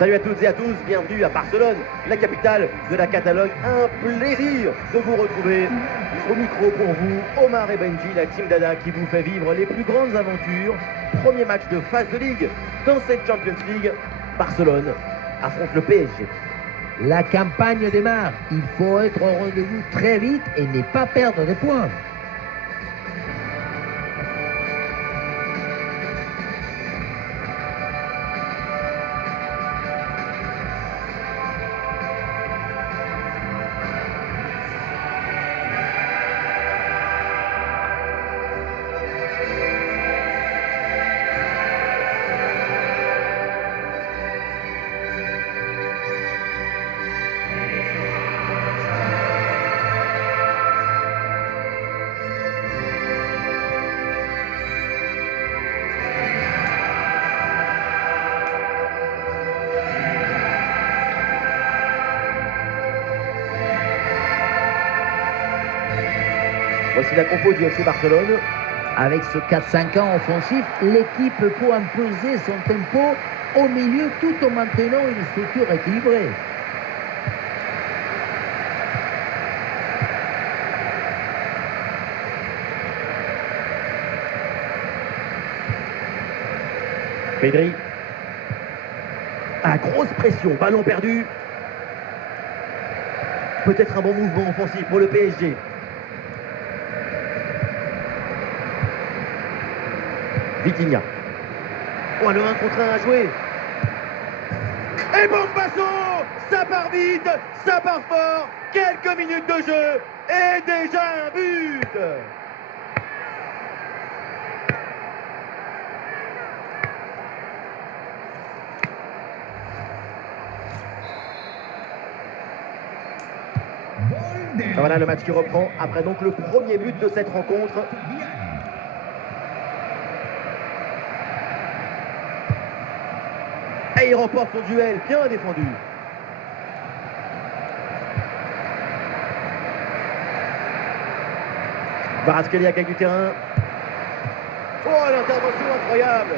Salut à toutes et à tous, bienvenue à Barcelone, la capitale de la Catalogne. Un plaisir de vous retrouver au micro pour vous, Omar et Benji, la team Dada qui vous fait vivre les plus grandes aventures. Premier match de phase de ligue dans cette Champions League. Barcelone affronte le PSG. La campagne démarre, il faut être au rendez-vous très vite et ne pas perdre de points. Voici la compo du FC Barcelone. Avec ce 4-5-1 offensif, l'équipe peut imposer son tempo au milieu tout en maintenant une structure équilibrée. Pedri. Ah, grosse pression, ballon perdu. Peut-être un bon mouvement offensif pour le PSG. Vitinha. Oh, le 1 contre 1 à jouer. Et Bombasso, ça part vite, ça part fort. Quelques minutes de jeu et déjà un but. Voilà le match qui reprend après donc le premier but de cette rencontre. Et il remporte son duel, bien défendu. Kvaratskhelia gagne du terrain. Oh, l'intervention incroyable.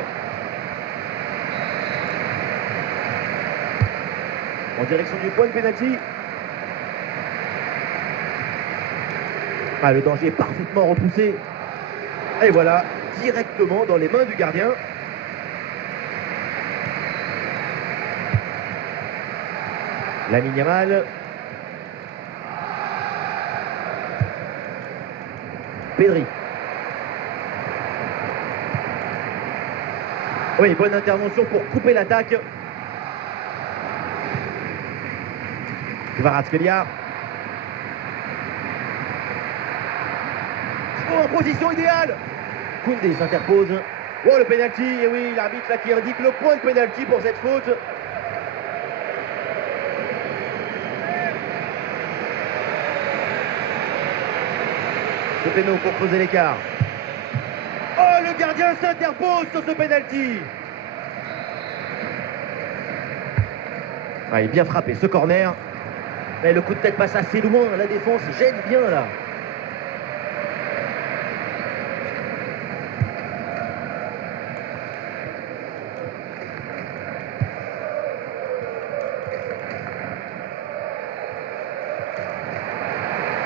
En direction du point de pénalty. Ah, le danger est parfaitement repoussé. Et voilà, directement dans les mains du gardien. Lamine Yamal. Pedri. Oui, bonne intervention pour couper l'attaque. Kvaratskhelia. Oh, en position idéale. Koundé s'interpose. Oh, le pénalty. Et oui, l'arbitre là qui indique le point de pénalty pour cette faute. Ce péno pour creuser l'écart. Oh, le gardien s'interpose sur ce pénalty. Ah, il est bien frappé, ce corner. Mais le coup de tête passe assez loin. La défense gêne bien là.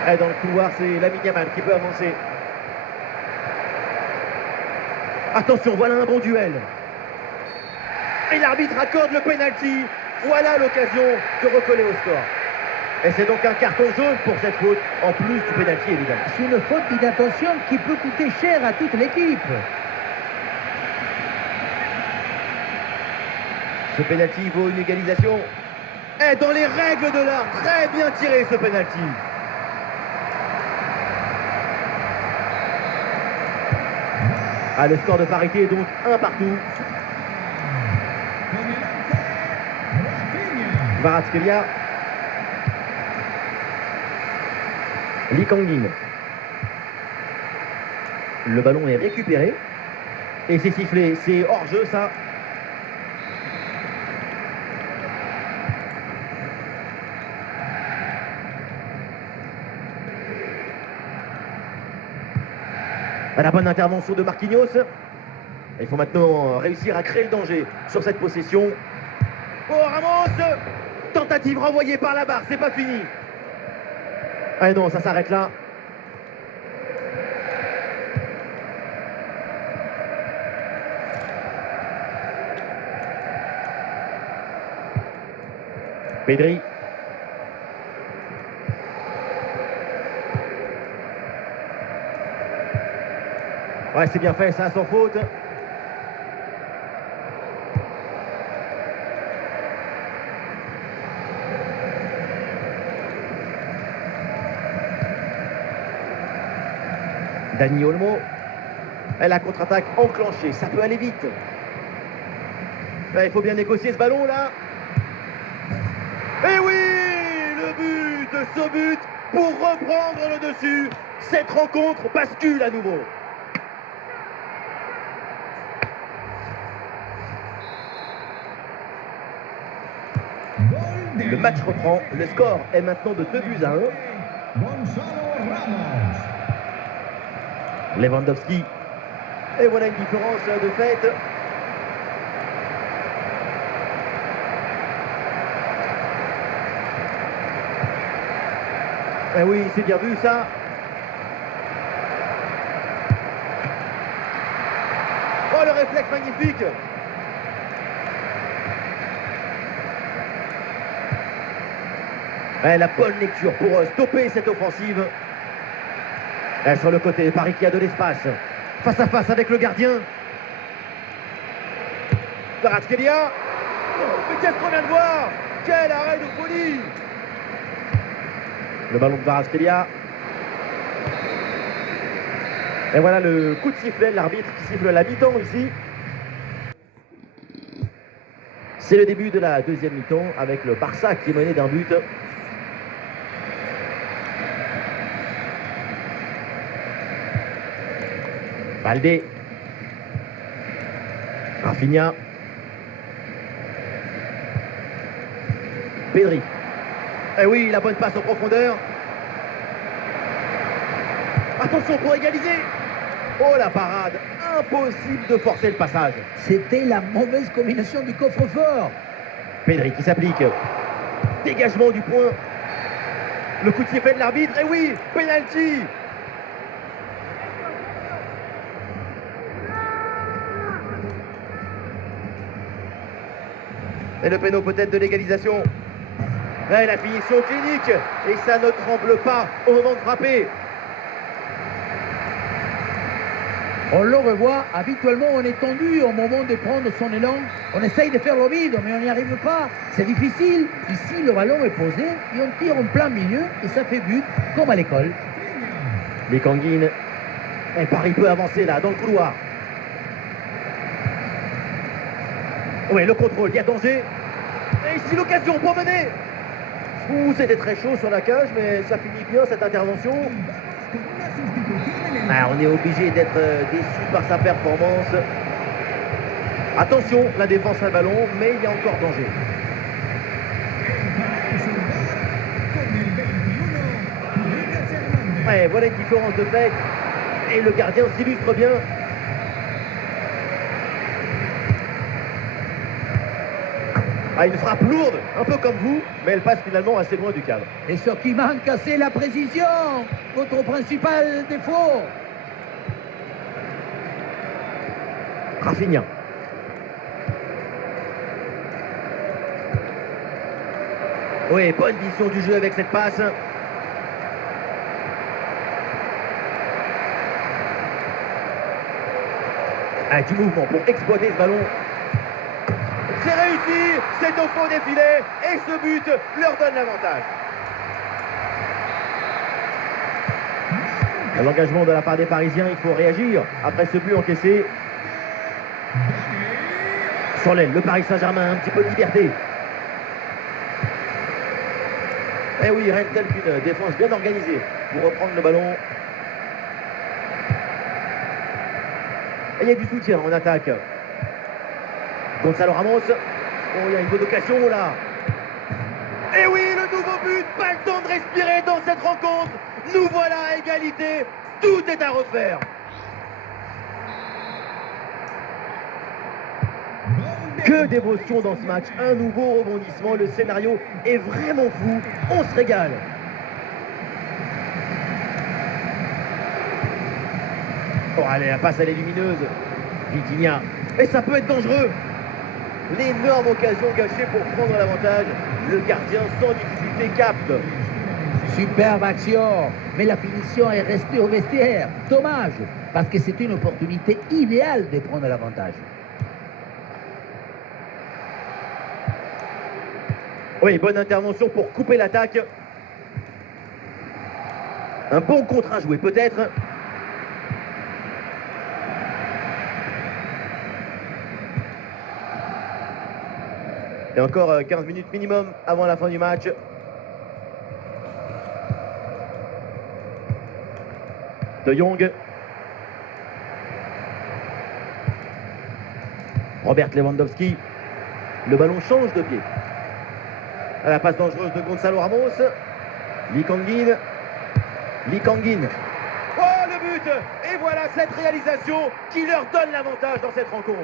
Et dans le couloir, c'est Lamine Yamal qui peut avancer. Attention, voilà un bon duel. Et l'arbitre accorde le penalty. Voilà l'occasion de recoller au score. Et c'est donc un carton jaune pour cette faute, en plus du penalty évidemment. C'est une faute d'inattention qui peut coûter cher à toute l'équipe. Ce penalty vaut une égalisation. Et dans les règles de l'art, très bien tiré ce penalty. Ah, le score de parité est donc 1 partout. Kvaratskhelia. Lee Kang-in. Le ballon est récupéré. Et c'est sifflé, c'est hors-jeu ça. La bonne intervention de Marquinhos. Il faut maintenant réussir à créer le danger sur cette possession. Oh, Ramos. Tentative renvoyée par la barre, c'est pas fini. Ah non, ça s'arrête là. Pedri. Ouais, c'est bien fait, ça, sans faute. Dani Olmo. Et la contre-attaque enclenchée, ça peut aller vite. Il faut bien négocier ce ballon là. Et oui, le but, ce but pour reprendre le dessus. Cette rencontre bascule à nouveau. Le match reprend, le score est maintenant de 2-1. Lewandowski. Et voilà une différence de fait. Eh oui, c'est bien vu ça. Oh, le réflexe magnifique. La bonne lecture pour stopper cette offensive. Sur le côté, Paris qui a de l'espace. Face à face avec le gardien. Kvaratskhelia. Mais qu'est-ce qu'on vient de voir? Quel arrêt de folie! Le ballon de Kvaratskhelia. Et voilà le coup de sifflet, l'arbitre qui siffle la mi-temps ici. C'est le début de la deuxième mi-temps avec le Barça qui est mené d'un but. Baldé. Rafinha. Pedri. Eh oui, la bonne passe en profondeur. Attention pour égaliser. Oh, la parade. Impossible de forcer le passage. C'était la mauvaise combinaison du coffre-fort. Pedri qui s'applique. Dégagement du point. Le coup de sifflet de l'arbitre. Et oui, penalty. Et le péno peut-être de l'égalisation. Et la finition clinique. Et ça ne tremble pas au moment de frapper. On le revoit, habituellement on est tendu au moment de prendre son élan. On essaye de faire le vide, mais on n'y arrive pas. C'est difficile. Ici, le ballon est posé et on tire en plein milieu et ça fait but, comme à l'école. Les Kanguines. Et Paris peut avancer là, dans le couloir. Oui, le contrôle, il y a danger. Et ici, l'occasion pour mener. C'était très chaud sur la cage, mais ça finit bien cette intervention. On est obligé d'être déçu par sa performance. Attention, la défense a le ballon, mais il y a encore danger. Ouais, voilà une différence de fait. Et le gardien s'illustre bien. Une frappe lourde, un peu comme vous, mais elle passe finalement assez loin du cadre. Et ce qui manque, c'est la précision, votre principal défaut. Rafinha. Oui, bonne vision du jeu avec cette passe. Du mouvement pour exploiter ce ballon. C'est réussi, c'est au fond des filets et ce but leur donne l'avantage. L'engagement de la part des Parisiens, il faut réagir après ce but encaissé. Sur l'aile, le Paris Saint-Germain, un petit peu de liberté. Eh oui, rien de tel qu'une défense bien organisée pour reprendre le ballon. Et il y a du soutien en attaque. Gonzalo Ramos. Oh, il y a une bonne occasion là. Et oui, le nouveau but. Pas le temps de respirer dans cette rencontre. Nous voilà à égalité. Tout est à refaire. Que d'émotion dans ce match, un nouveau rebondissement, le scénario est vraiment fou, on se régale. Oh allez, la passe elle est lumineuse, Vitinha, et ça peut être dangereux. L'énorme occasion gâchée pour prendre l'avantage, le gardien sans difficulté capte. Superbe action, mais la finition est restée au vestiaire. Dommage, parce que c'est une opportunité idéale de prendre l'avantage. Oui, bonne intervention pour couper l'attaque. Un bon contre à jouer peut-être. Et encore 15 minutes minimum avant la fin du match. De Jong. Robert Lewandowski. Le ballon change de pied. À la passe dangereuse de Gonzalo Ramos. Lee Kang-in. Lee Kang-in. Oh le but! Et voilà cette réalisation qui leur donne l'avantage dans cette rencontre.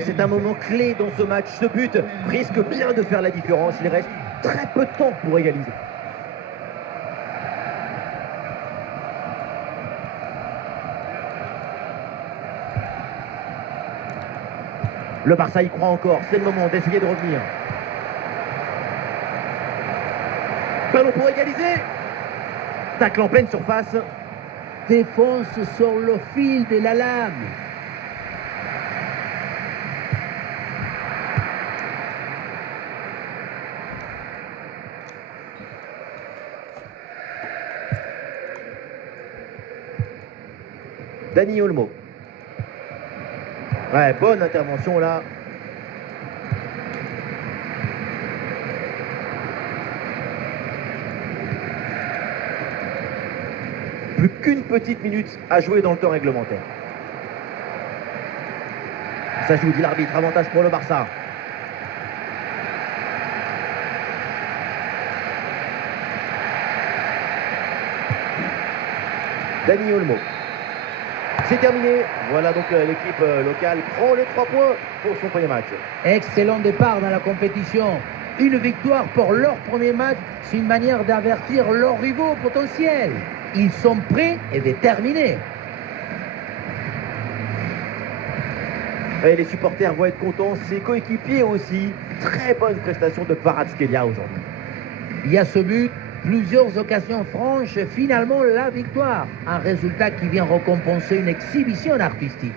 C'est un moment clé dans ce match. Ce but risque bien de faire la différence. Il reste très peu de temps pour égaliser. Le Barça y croit encore. C'est le moment d'essayer de revenir. Ballon pour égaliser. Tacle en pleine surface. Défonce sur le fil de la lame. Dani Olmo. Ouais, bonne intervention là. Plus qu'une petite minute à jouer dans le temps réglementaire. Ça joue, dit l'arbitre, avantage pour le Barça. Dani Olmo. C'est terminé. Voilà donc l'équipe locale prend les 3 points pour son premier match. Excellent départ dans la compétition. Une victoire pour leur premier match, c'est une manière d'avertir leurs rivaux potentiels. Ils sont prêts et déterminés. Et les supporters vont être contents, ses coéquipiers aussi. Très bonne prestation de Kvaratskhelia aujourd'hui. Il y a ce but, plusieurs occasions franches, finalement la victoire. Un résultat qui vient récompenser une exhibition artistique.